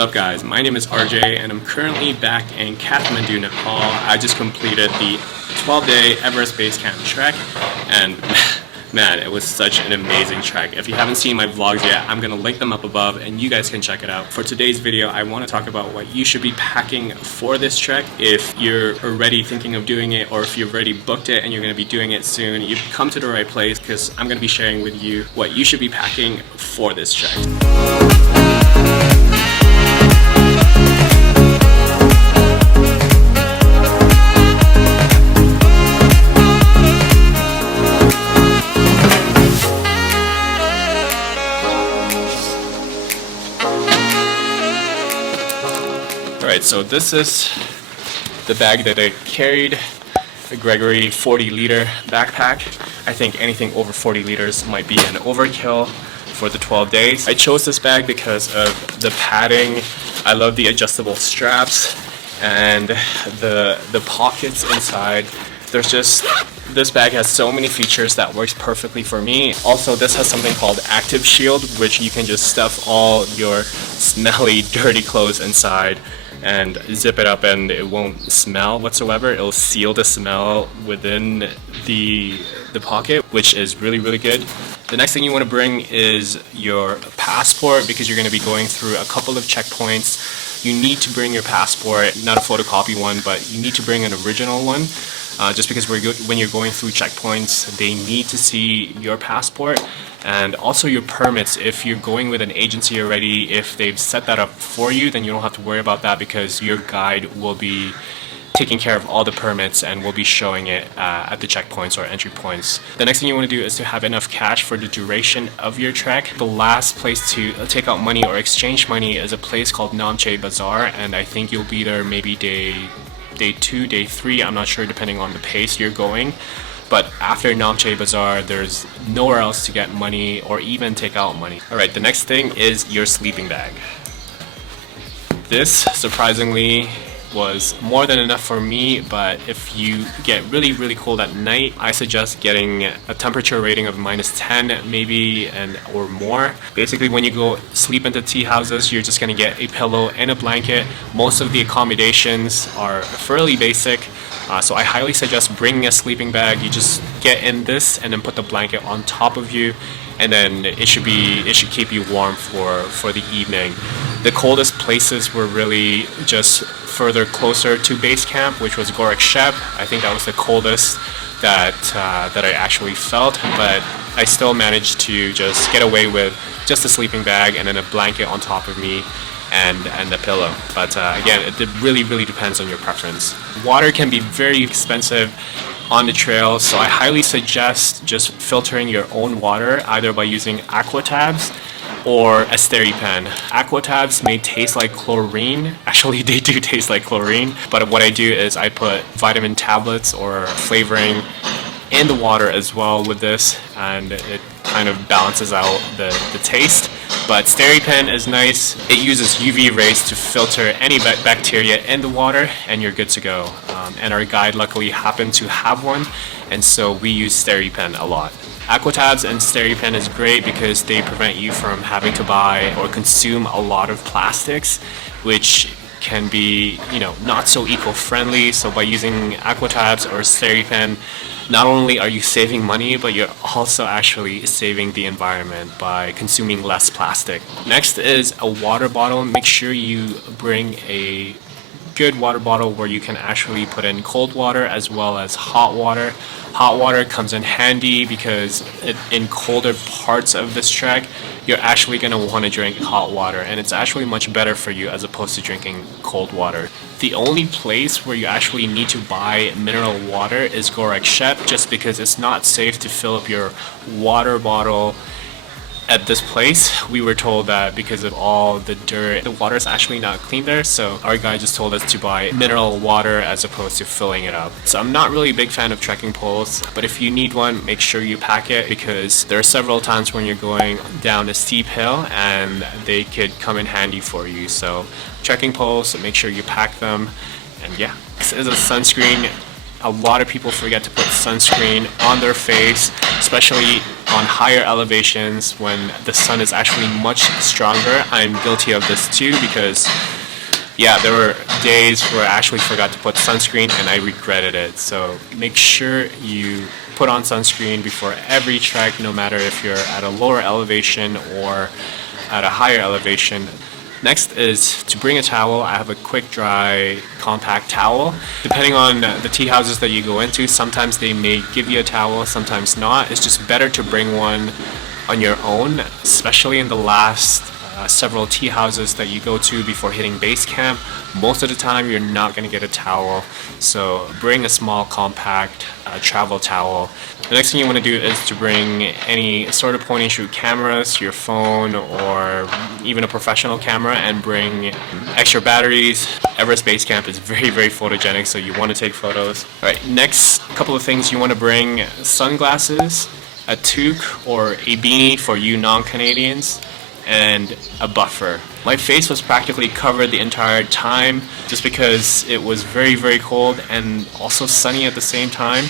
up guys, my name is Arjay and I'm currently back in Kathmandu, Nepal. I just completed the 12-day Everest Base Camp Trek and man, it was such an amazing trek. If you haven't seen my vlogs yet, I'm gonna link them up above and you guys can check it out. For today's video, I want to talk about what you should be packing for this trek. If you're already thinking of doing it or if you've already booked it and you're gonna be doing it soon, you've come to the right place because I'm gonna be sharing with you what you should be packing for this trek. Alright, so this is the bag that I carried, the Gregory 40-liter backpack. I think anything over 40 liters might be an overkill for the 12 days. I chose this bag because of the padding. I love the adjustable straps and the pockets inside. This bag has so many features that works perfectly for me. Also, this has something called Active Shield, which you can just stuff all your smelly, dirty clothes inside and zip it up and it won't smell whatsoever. It'll seal the smell within the pocket, which is really, really good. The next thing you want to bring is your passport because you're going to be going through a couple of checkpoints. You need to bring your passport, not a photocopy one, but you need to bring an original one. Just because when you're going through checkpoints, they need to see your passport and also your permits. If you're going with an agency already, if they've set that up for you, then you don't have to worry about that because your guide will be taking care of all the permits and will be showing it at the checkpoints or entry points. The next thing you want to do is to have enough cash for the duration of your trek. The last place to take out money or exchange money is a place called Namche Bazaar, and I think you'll be there maybe day 2, day 3, I'm not sure, depending on the pace you're going. But after Namche Bazaar, there's nowhere else to get money or even take out money. Alright, the next thing is your sleeping bag. This, surprisingly, was more than enough for me, but if you get really, really cold at night, I suggest getting a temperature rating of -10 maybe or more. Basically, when you go sleep into tea houses, you're just gonna get a pillow and a blanket. Most of the accommodations are fairly basic, so I highly suggest bringing a sleeping bag. You just get in this and then put the blanket on top of you, and then it should keep you warm for the evening. The coldest places were really just further closer to base camp, which was Gorakshep. I think that was the coldest that I actually felt, but I still managed to just get away with just a sleeping bag and then a blanket on top of me and a pillow. But again, it really, really depends on your preference. Water can be very expensive on the trail, so I highly suggest just filtering your own water either by using aquatabs or a SteriPen. Aquatabs may taste like chlorine. Actually, they do taste like chlorine, but what I do is I put vitamin tablets or flavoring in the water as well with this, and it kind of balances out the taste. But SteriPen is nice. It uses UV rays to filter any bacteria in the water, and you're good to go. And our guide luckily happened to have one, and so we use SteriPen a lot. Aquatabs and SteriPen is great because they prevent you from having to buy or consume a lot of plastics, which can be, not so eco-friendly. So by using Aquatabs or SteriPen, not only are you saving money, but you're also actually saving the environment by consuming less plastic. Next is a water bottle. Make sure you bring a good water bottle where you can actually put in cold water as well as hot water. Hot water comes in handy because in colder parts of this trek, you're actually going to want to drink hot water, and it's actually much better for you as opposed to drinking cold water. The only place where you actually need to buy mineral water is Gorakshep, just because it's not safe to fill up your water bottle at this place. We were told that because of all the dirt, the water is actually not clean there, so our guy just told us to buy mineral water as opposed to filling it up. So I'm not really a big fan of trekking poles, but if you need one, make sure you pack it because there are several times when you're going down a steep hill and they could come in handy for you. So trekking poles, make sure you pack them. And yeah, this is a sunscreen. A lot of people forget to put sunscreen on their face, especially on higher elevations when the sun is actually much stronger. I'm guilty of this too because yeah, there were days where I actually forgot to put sunscreen and I regretted it. So make sure you put on sunscreen before every trek, no matter if you're at a lower elevation or at a higher elevation. Next is to bring a towel. I have a quick dry compact towel. Depending on the tea houses that you go into, sometimes they may give you a towel, sometimes not. It's just better to bring one on your own, especially in the last several tea houses that you go to before hitting base camp. Most of the time you're not going to get a towel, so bring a small compact travel towel. The next thing you want to do is to bring any sort of point and shoot cameras, your phone or even a professional camera, and bring extra batteries. Everest Base Camp is very photogenic, so you want to take photos. Alright, next couple of things you want to bring: sunglasses, a toque or a beanie for you non-Canadians, and a buffer. My face was practically covered the entire time just because it was very cold and also sunny at the same time.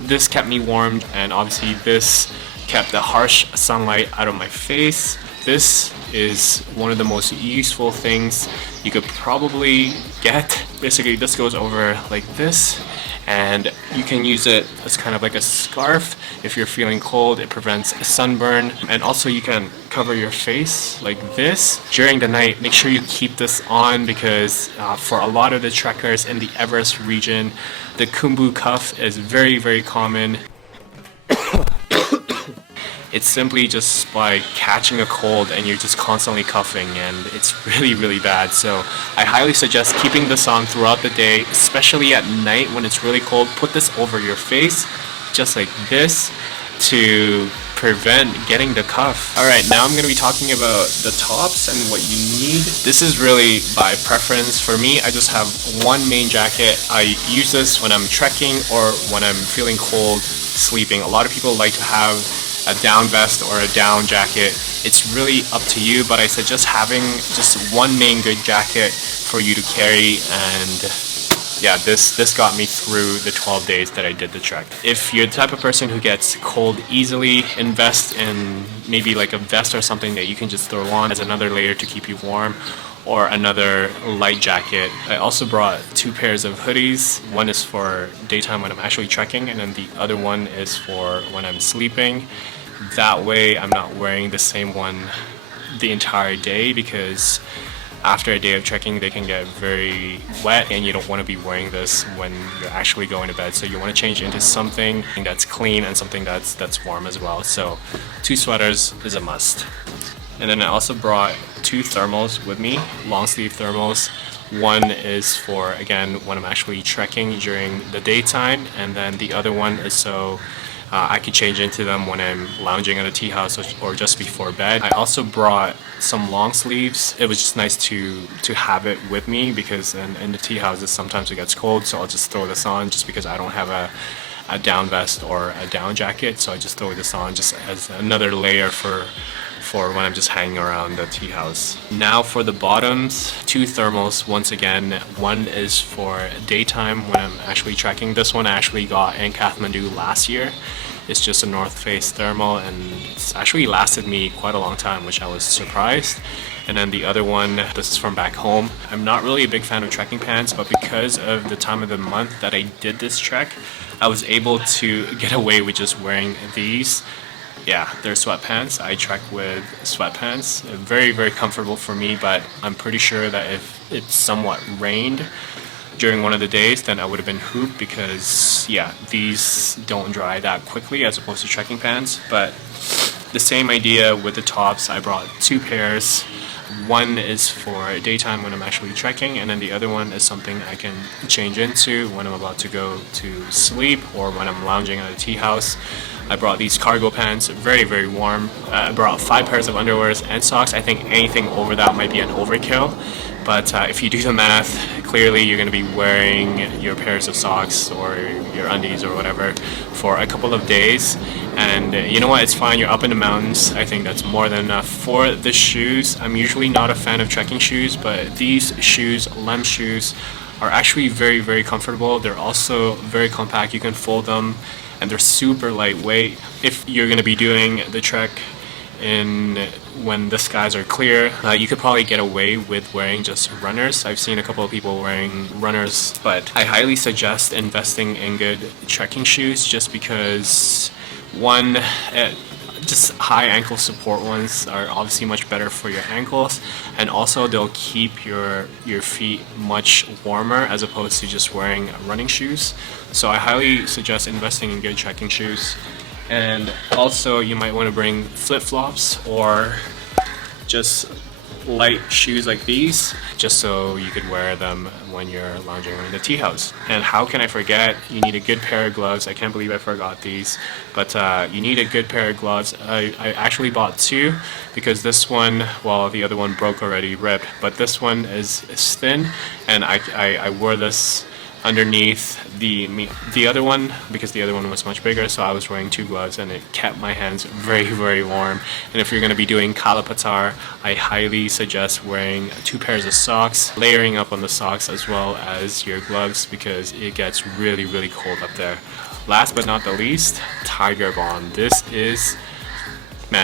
This kept me warmed, and obviously this kept the harsh sunlight out of my face. This is one of the most useful things you could probably get. Basically this goes over like this, and you can use it as kind of like a scarf if you're feeling cold. It prevents sunburn, and also you can cover your face like this. During the night, make sure you keep this on because for a lot of the trekkers in the Everest region, the kumbu cuff is very common. It's simply just by catching a cold and you're just constantly coughing, and it's really bad. So I highly suggest keeping this on throughout the day, especially at night when it's really cold. Put this over your face just like this to prevent getting the cuff. Alright, now I'm going to be talking about the tops and what you need. This is really by preference. For me, I just have one main jacket. I use this when I'm trekking or when I'm feeling cold sleeping. A lot of people like to have a down vest or a down jacket. It's really up to you, but I suggest having just one main good jacket for you to carry. And yeah, this got me through the 12 days that I did the trek. If you're the type of person who gets cold easily, invest in maybe like a vest or something that you can just throw on as another layer to keep you warm, or another light jacket. I also brought 2 pairs of hoodies. One is for daytime when I'm actually trekking, and then the other one is for when I'm sleeping. That way I'm not wearing the same one the entire day, because after a day of trekking they can get very wet and you don't want to be wearing this when you're actually going to bed. So you want to change into something that's clean and something that's warm as well. So 2 sweaters is a must. And then I also brought 2 thermals with me, long sleeve thermals. One is for, again, when I'm actually trekking during the daytime, and then the other one is so I could change into them when I'm lounging at a tea house or just before bed. I also brought some long sleeves. It was just nice to have it with me because in the tea houses sometimes it gets cold, so I'll just throw this on just because I don't have a down vest or a down jacket, so I just throw this on just as another layer for when I'm just hanging around the tea house. Now for the bottoms, 2 thermals once again. One is for daytime when I'm actually trekking. This one I actually got in Kathmandu last year. It's just a North Face thermal, and it's actually lasted me quite a long time, which I was surprised. And then the other one, this is from back home. I'm not really a big fan of trekking pants, but because of the time of the month that I did this trek, I was able to get away with just wearing these. Yeah, they're sweatpants. I trek with sweatpants. Very comfortable for me, but I'm pretty sure that if it somewhat rained during one of the days, then I would have been hooped because, yeah, these don't dry that quickly as opposed to trekking pants. But the same idea with the tops. I brought 2 pairs. One is for daytime when I'm actually trekking, and then the other one is something I can change into when I'm about to go to sleep or when I'm lounging at a tea house. I brought these cargo pants, very warm. I brought 5 pairs of underwears and socks. I think anything over that might be an overkill, but if you do the math, clearly you're going to be wearing your pairs of socks or your undies or whatever for a couple of days. And you know what, it's fine, you're up in the mountains. I think that's more than enough. For the shoes, I'm usually not a fan of trekking shoes, but these shoes, Lem shoes, are actually very comfortable. They're also very compact. You can fold them, and they're super lightweight. If you're going to be doing the trek when the skies are clear, you could probably get away with wearing just runners. I've seen a couple of people wearing runners, but I highly suggest investing in good trekking shoes, just because one, just high ankle support ones are obviously much better for your ankles, and also they'll keep your feet much warmer as opposed to just wearing running shoes. So I highly suggest investing in good trekking shoes. And also you might want to bring flip-flops or just light shoes like these, just so you could wear them when you're lounging around the tea house. And how can I forget, you need a good pair of gloves. I can't believe I forgot these, but you need a good pair of gloves. I actually bought two, because this one, well, the other one broke already, ripped, but this one is thin, and I wore this underneath the other one, because the other one was much bigger, so I was wearing two gloves, and it kept my hands very warm. And if you're going to be doing Kalapatar, I highly suggest wearing two pairs of socks, layering up on the socks as well as your gloves, because it gets really cold up there. Last but not the least, Tiger Balm.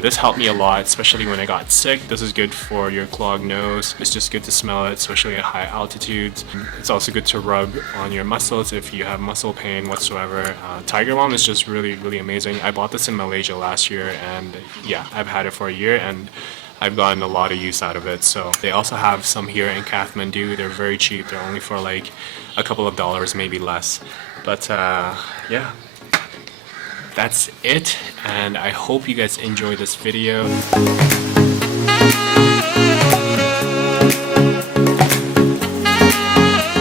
This helped me a lot, especially when I got sick. This is good for your clogged nose. It's just good to smell it, especially at high altitudes. It's also good to rub on your muscles if you have muscle pain whatsoever. Tiger Balm is just really amazing. I bought this in Malaysia last year, and yeah, I've had it for a year, and I've gotten a lot of use out of it. So they also have some here in Kathmandu. They're very cheap. They're only for like a couple of dollars, maybe less. But yeah. That's it, and I hope you guys enjoyed this video.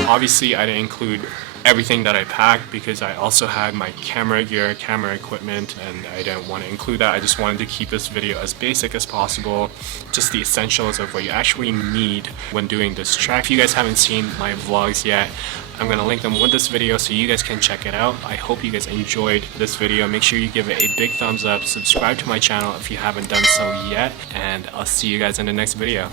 Obviously, I didn't include everything that I packed, because I also had my camera gear, camera equipment, and I didn't want to include that. I just wanted to keep this video as basic as possible, just the essentials of what you actually need when doing this trek. If you guys haven't seen my vlogs yet, I'm going to link them with this video so you guys can check it out. I hope you guys enjoyed this video. Make sure you give it a big thumbs up, subscribe to my channel if you haven't done so yet, and I'll see you guys in the next video.